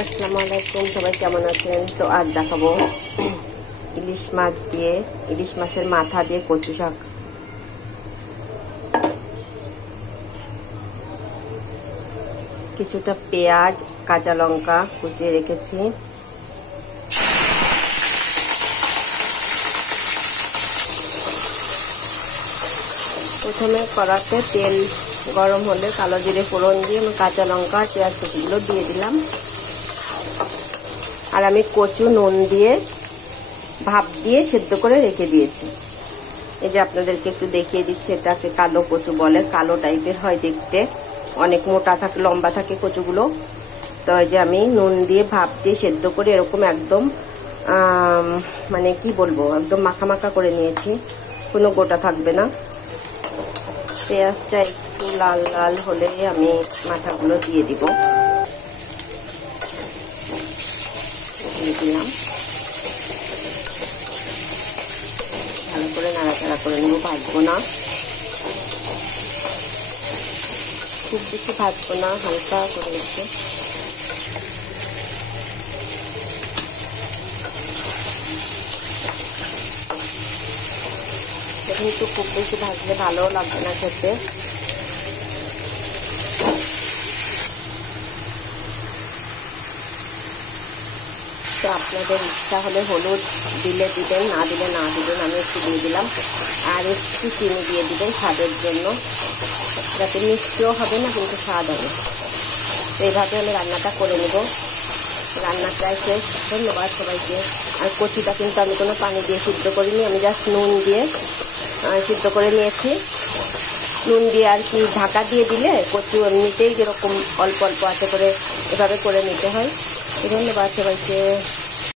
আসসালামু আলাইকুম, সবাই কেমন আছেন? তো আজ দেখাবো ইলিশ মাছ দিয়ে, ইলিশ মাছের মাথা দিয়ে কচু শাক। কিছুটা পেঁয়াজ, কাঁচা লঙ্কা কুচিয়ে রেখেছি। প্রথমে কড়াতে তেল গরম হলে কালো জিরে ফোড়ন দিয়ে আমি কাঁচা লঙ্কা আর পেঁয়াজ কুচিগুলো দিয়ে দিলাম। আর আমি কচু নুন দিয়ে ভাপ দিয়ে সেদ্ধ করে রেখে দিয়েছি। এই যে আপনাদেরকে একটু দেখিয়ে দিচ্ছি, এটাকে কালো কচু বলে। কালো টাইপের হয় দেখতে, অনেক মোটা থাকে, লম্বা থাকে কচুগুলো। তো এই যে আমি নুন দিয়ে ভাপ দিয়ে সেদ্ধ করে এরকম একদম মানে কি বলবো, একদম মাখা মাখা করে নিয়েছি, কোনো গোটা থাকবে না। পেঁয়াজটা একটু লাল লাল হলে আমি মাথাগুলো দিয়ে দিব। দিয়ে দিলাম, ভালো করে নাড়াচাড়া করে নেবো, ভাজবো না, খুব বেশি ভাজবো না, হালকা করে একটু। কিন্তু খুব বেশি ভাজলে ভালোও লাগবে না খেতে। তো আপনাদের ইচ্ছা হলে হলুদ দিলে দিবেন, না দিলে না দিবেন। আমি একটু দিয়ে দিলাম, আর একটু চিনি দিয়ে দিবেন স্বাদের জন্য, যাতে মিষ্টিও হবে না কিন্তু স্বাদ হবে। তো এইভাবে আমি রান্নাটা করে নেব। রান্না প্রায় শেষ। ধন্যবাদ সবাইকে। আর কচুটা কিন্তু আমি কোনো পানি দিয়ে সিদ্ধ করিনি, আমি জাস্ট নুন দিয়ে সিদ্ধ করে নিয়েছি। নুন দিয়ে আর কি ঢাকা দিয়ে দিলে কচু এমনিতেই যেরকম অল্প অল্প আছে করে এভাবে করে নিতে হয়। ধন্যবাদ সবাইকে।